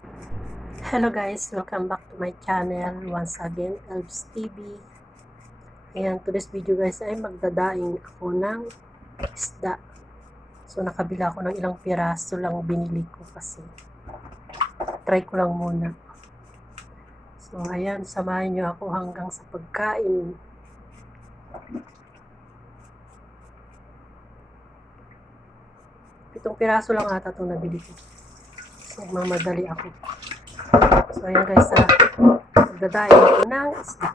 Hello guys, welcome back to my channel once again, Elves TV. Ayan, today's video guys ay magdadaing ako ng isda. So nakabila ako ng ilang piraso lang binili ko kasi try ko lang muna. So ayan, samahan nyo ako hanggang sa pagkain. Pitong piraso lang ata itong nabili ko. So mamadali ako. So ayan guys, magdadaing ako ng isda.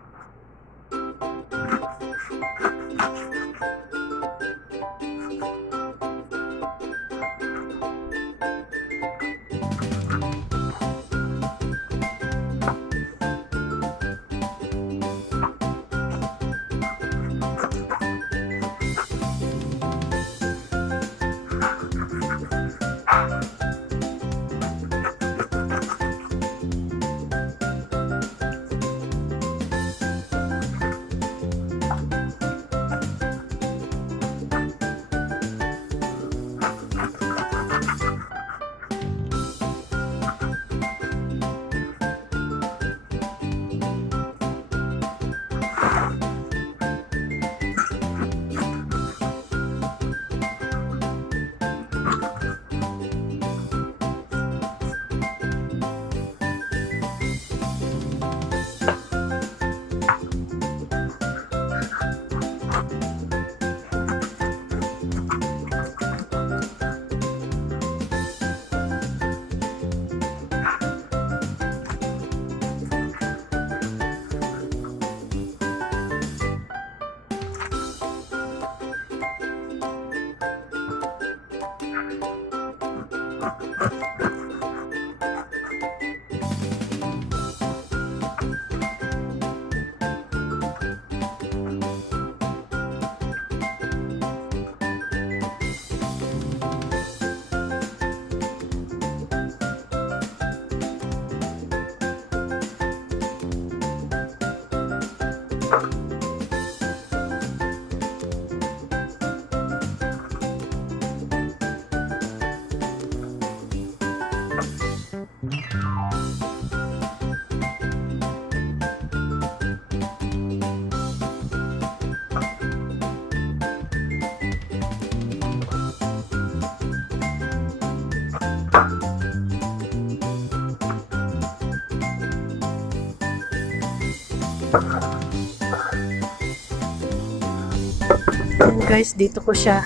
Ayan guys, dito ko siya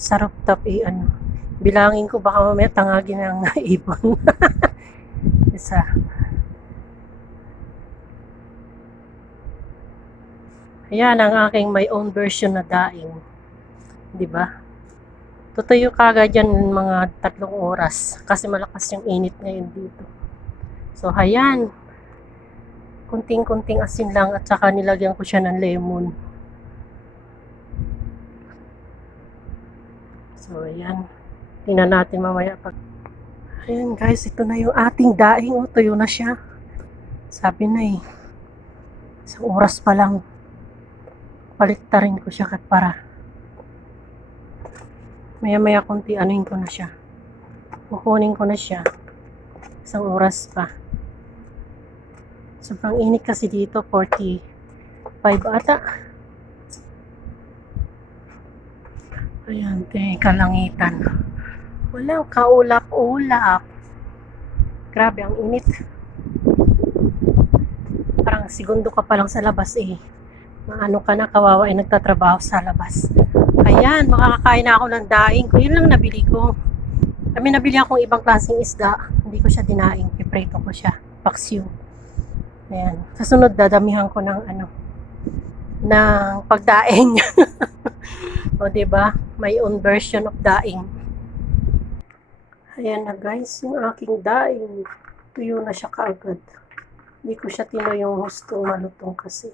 sa rooftop bilangin ko baka mamaya tangagin ng ibon. Isa. Ayan ang aking my own version na daing. 'Di ba? Tutuyo kagad yan mga 3 oras kasi malakas yung init ngayon dito. So ayan. Kunting-kunting asin lang at saka nilagyan ko siya ng lemon. So, ayan. Tingnan natin mamaya pag... Ayan guys, ito na yung ating daing. O, tuyo na siya. Sabi na eh. Isang oras pa lang. Paliktarin ko siya para maya-maya konti anuin ko na siya. Kukunin ko na siya. Isang oras pa. Sobrang init kasi dito. 45 ata. Ayan, kalangitan. Walang kaulap-ulap. Grabe, ang init. Parang segundo ka pa lang sa labas eh. Maano ka na, kawawa ay nagtatrabaho sa labas. Ayan, makakakain na ako ng daing ko. Yun lang nabili ko. Kami nabili akong ibang klaseng isda. Hindi ko siya dinaing. Piprito ko siya. Paksiw. Ayan. Sa sunod, dadamihan ko ng ng pagdaing. O, diba? My own version of daing. Ayan na guys, yung aking daing. Tuyo na siya kaagad. Hindi ko siya tinuyong hustong malutong kasi.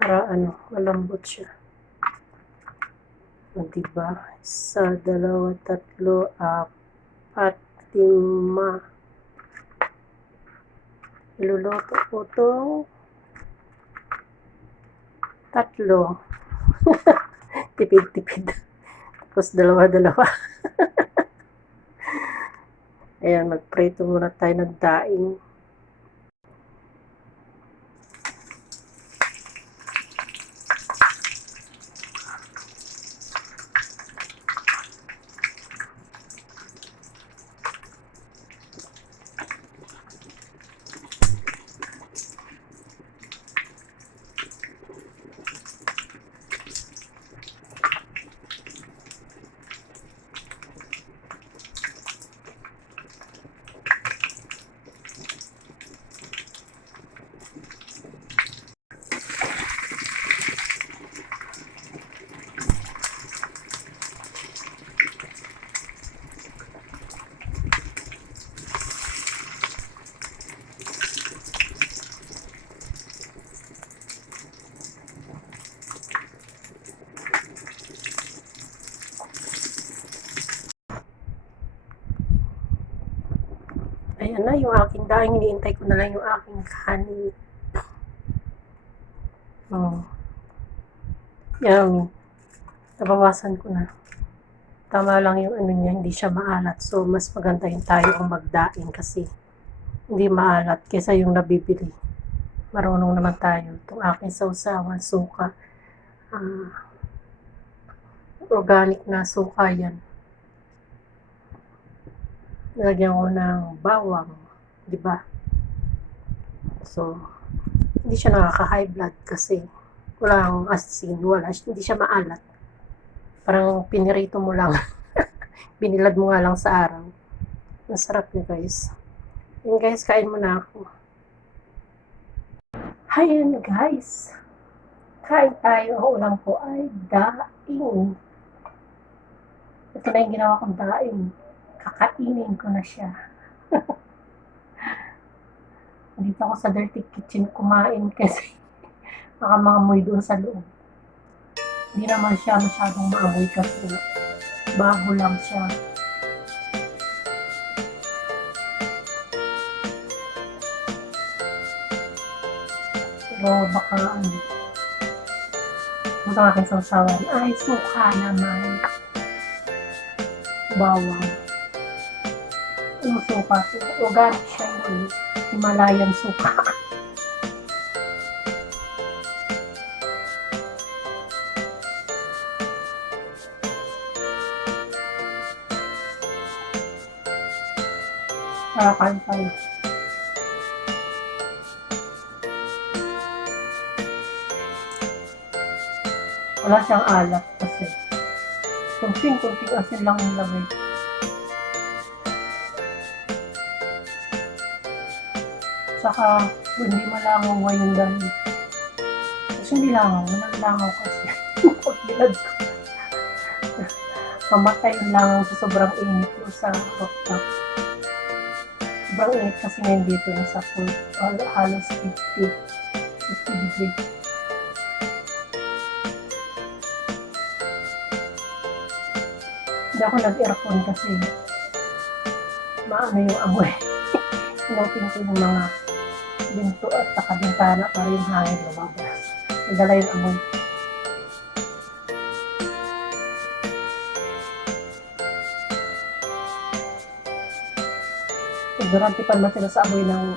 Para malambot siya. O, diba? 1, 2, 3, 4, 5. Iluluto ko itong 3. Tipid-tipid. Tapos 2. Ayan, magprito muna tayo ng daing. Ayan na yung aking daing. Iniintay ko na lang yung aking kanin. Yan. Nabawasan ko na. Tama lang yung ano niya, hindi siya maalat. So, mas maganda yung tayo ang magdaing kasi hindi maalat kaysa yung nabibili. Marunong naman tayo. Itong aking sausawan, suka. Organic na suka yan. Nalagyan ko ng bawang, di ba? So, hindi siya nakaka-high blood kasi walang asin, hindi siya maalat. Parang pinirito mo lang. Binilad mo nga lang sa araw. Masarap yun, guys. Yun, guys, kain mo na ako. Ayan, guys. Kain tayo. Ang ulam ko ay daing. Ito na yung ginawa kong daing. Kakainin ko na siya. Dito ako sa dirty kitchen kumain kasi baka maamoy doon sa loob. Hindi naman siya masyadong maamoy kasi bago lang siya. Pero baka ito aking sausawan ay suka naman. Bawang. Yung suka, organic siya yun. Himalayan suka. Kakain tayo. Wala siyang alat kasi kunting asin lang yung lagay. Saka hindi malangaw yung dahil. Kasi hindi langaw, langaw kasi. Pagbilad ko. Mamatay yung langaw sa sobrang init o sa rooftop. Sobrang init kasi ngayon dito sa pool. Halos 50 degree. Hindi ako nag-aircon kasi maano yung amoy. Inutin ko yung mga binto at nakabintana para yung hangin lumabas. Nagdala yung amoy. Ignorante pa naman sila sa amoy ng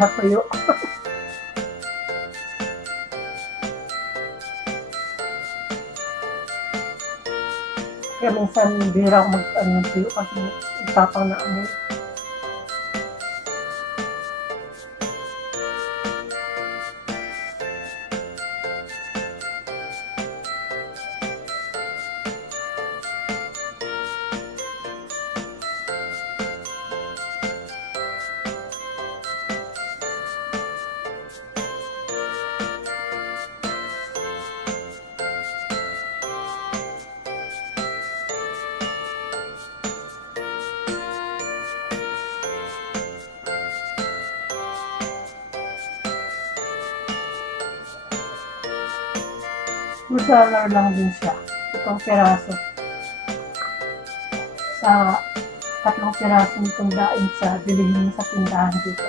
natuyo. Kaya minsan bihira ako mag-tuyo kasi ipapang na amoy. $2 lang din siya. Itong piraso. Sa 3 piraso nitong daing sa bilihin sa tindahan dito.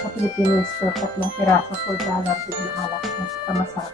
Sa Filipino store, 3 piraso $4 din na alat. Mas masarap.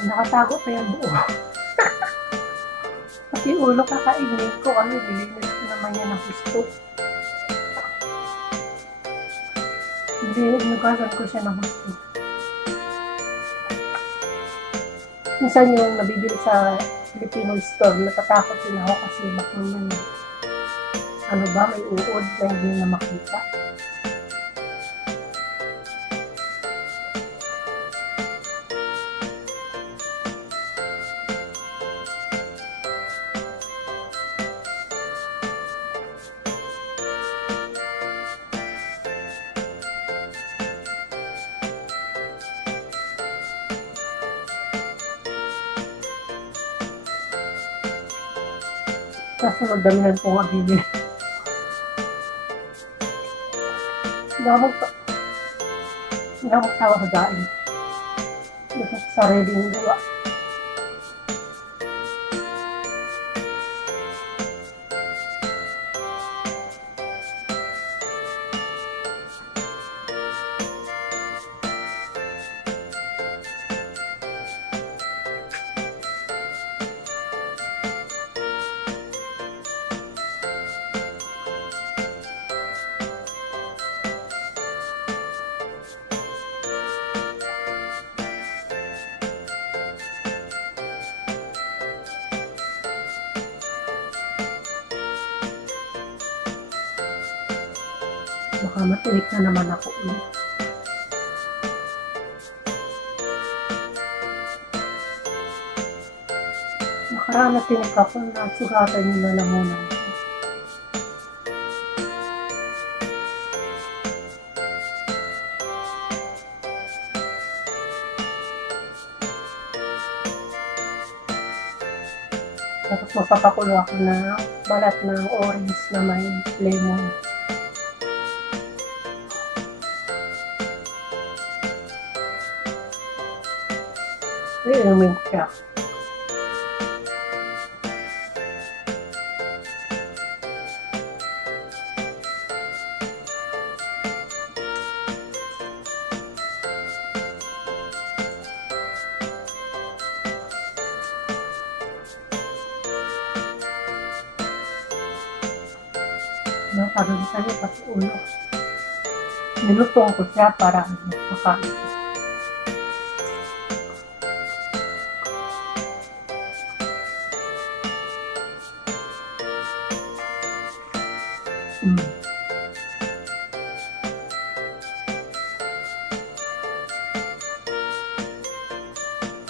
Nakatago pa yung buo. Pati ulo kakainin ko kasi nilinis ko naman yan ng gusto. Inugasan ko siya ng gusto. Minsan yung nabibili sa Filipino store, natatakot din ako kasi baka naman ano ba, may uod na hindi na makita. Kasunod damihan ko nga bibili. Hindi ako magtawa sa daing. Ito sa sariling gawa. Baka matinik na naman ako ulit. Nakaraan na tinik ako na sugatan yung lalamunan ko. Tapos mapapakulo ako na balat ng orange na may lemon. Inumin ko siya. Sabi ko sa'yo, pati ulo. Nilutong ko siya para makain.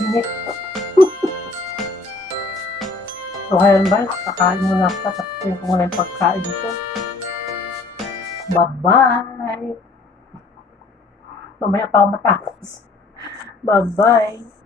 Init. So, ngayon ba, kakain mo na ka, tapos ko muna yung pagkain ko. Bye-bye! Mamaya pa ako matapos. Bye-bye!